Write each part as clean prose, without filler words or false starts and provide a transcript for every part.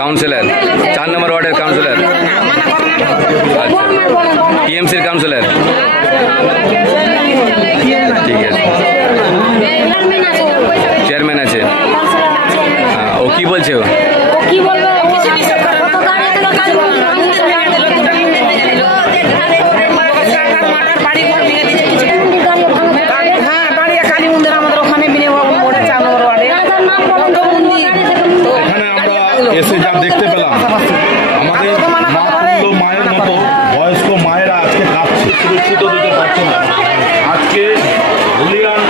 Councillor 4 নম্বর ওয়ার্ডের councillor, টিএমসির councillor. ঠিক আছে, চেয়ারম্যান আছে। ও কি বলছে? এসে যা দেখতে পেলাম, আমাদের মায়ের মতো বয়স্ক মায়েরা আজকে কাঁপছে, সুরক্ষিত দিতে পারছে না। আজকে ধুলিয়ান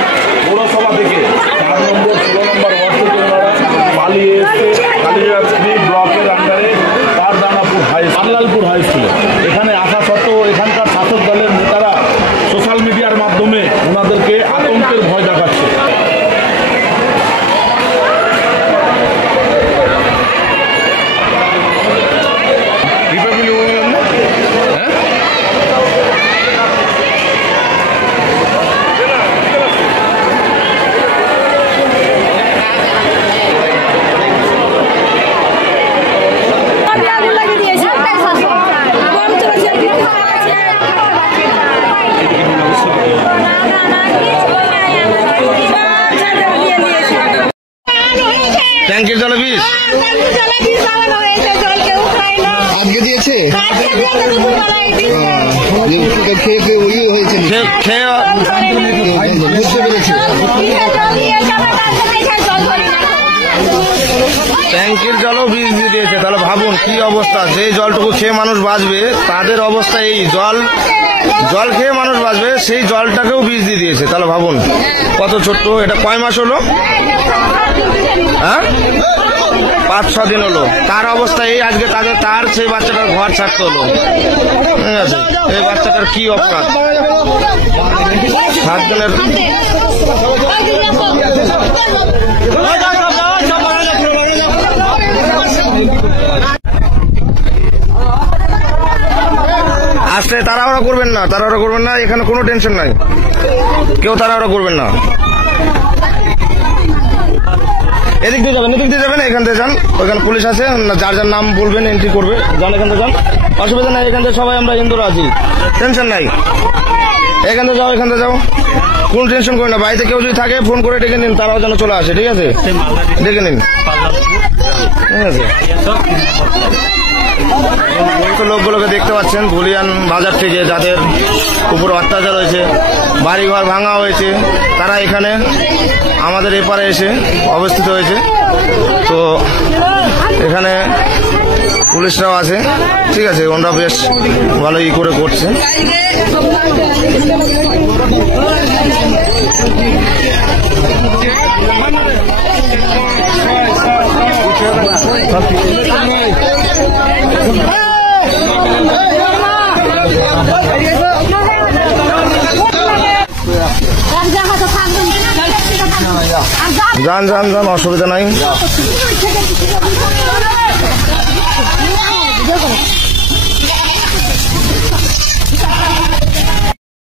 পৌরসভা থেকে 4 নম্বর 16 নম্বর ওয়ার্ড থেকে ওনারা পালিয়ে এসছে কালিয়াগঞ্জ ব্লকের আন্ডারে পারদানাপুর পাল্লালপুর হাই স্কুলে। এখানে আসা সত্ত্বেও এখানকার শাসক দলের নেতারা সোশ্যাল মিডিয়ার মাধ্যমে ওনাদেরকে আতঙ্কের ভয় দেখাচ্ছে। ট্যাঙ্কির জলে বিষ আজকে দিয়েছে, ট্যাঙ্কির জলও বিষ দিয়ে দিয়েছে। তাহলে ভাবুন কি অবস্থা, যে জলটুকু খেয়ে মানুষ বাঁচবে তাদের অবস্থা এই। জল খেয়ে মানুষ বাঁচবে, সেই জলটাকেও বিষ দিয়ে দিয়েছে। তাহলে ভাবুন কত ছোট্ট। এটা কয় মাস হলো? হ্যাঁ, 5-6 দিন হলো। তার অবস্থা এই। আজকে তার সেই বাচ্চাটার ঘর ছাড়তে হলো। ঠিক আছে, এই বাচ্চাটার কি অপরাধ? 7 দিনের আসলে তাড়াহুড়া করবেন না, তাড়াহুড়া করবেন না। এখানে কোনো টেনশন নাই, কেউ তাড়াহুড়া করবেন না। এদিক দিয়ে যাবেন, এদিক দিয়ে যাবেন, এখান থেকে যান। ওইখানে পুলিশ আছে, যার যার নাম বলবেন এন্ট্রি করবে। যান, এখান থেকে যান, অসুবিধা নাই। এখান থেকে সবাই আমরা হিন্দুরা আছি, টেনশন নাই। এখান থেকে যাও, এখান থেকে যাও, কোন টেনশন করেন না। বাড়িতে কেউ যদি থাকে ফোন করে ডেকে নিন, তারাও যেন চলে আসে। ঠিক আছে, ডেকে নিন। ঠিক আছে, লোকগুলোকে দেখতে পাচ্ছেন ধুলিয়ান বাজার থেকে যাদের উপর অত্যাচার হয়েছে, বাড়িঘর ভাঙা হয়েছে, তারা এখানে আমাদের এপারে এসে অবস্থিত হয়েছে। তো এখানে পুলিশরাও আছে। ঠিক আছে, ওনারা বেশ ভালো ই করে করছে। যান যান যান, অসুবিধা নাই।